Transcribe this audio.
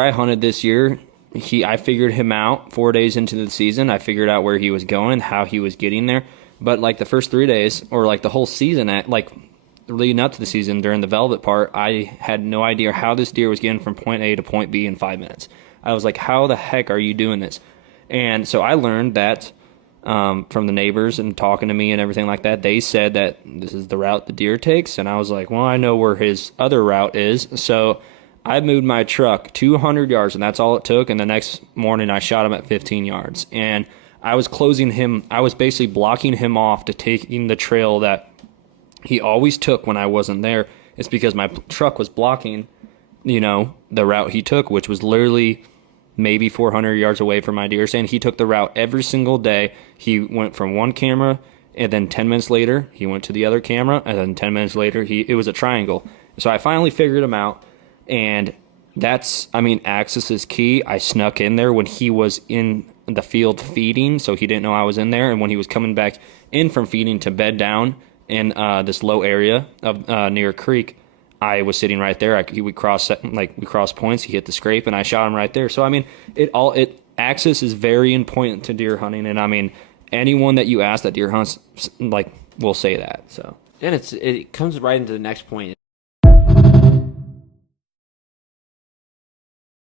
I hunted this year, I figured him out 4 days into the season. I figured out where he was going, how he was getting there. But like the first 3 days, or like the whole season, like leading up to the season during the velvet part, I had no idea how this deer was getting from point A to point B in 5 minutes. I was like, how the heck are you doing this? And so I learned that from the neighbors and talking to me and everything like that. They said that this is the route the deer takes. And I was like, well, I know where his other route is. So I moved my truck 200 yards, and that's all it took. And the next morning, I shot him at 15 yards. And I was closing him. I was basically blocking him off to taking the trail that he always took when I wasn't there. It's because my truck was blocking, the route he took, which was literally maybe 400 yards away from my deer stand. He took the route every single day. He went from one camera, and then 10 minutes later, he went to the other camera, and then 10 minutes later, it was a triangle. So I finally figured him out. And access is key. I snuck in there when he was in the field feeding, so he didn't know I was in there. And when he was coming back in from feeding to bed down in this low area of near a creek, I was sitting right there. We crossed points. He hit the scrape, and I shot him right there. So access is very important to deer hunting. And anyone that you ask that deer hunts, will say that. So. And it comes right into the next point.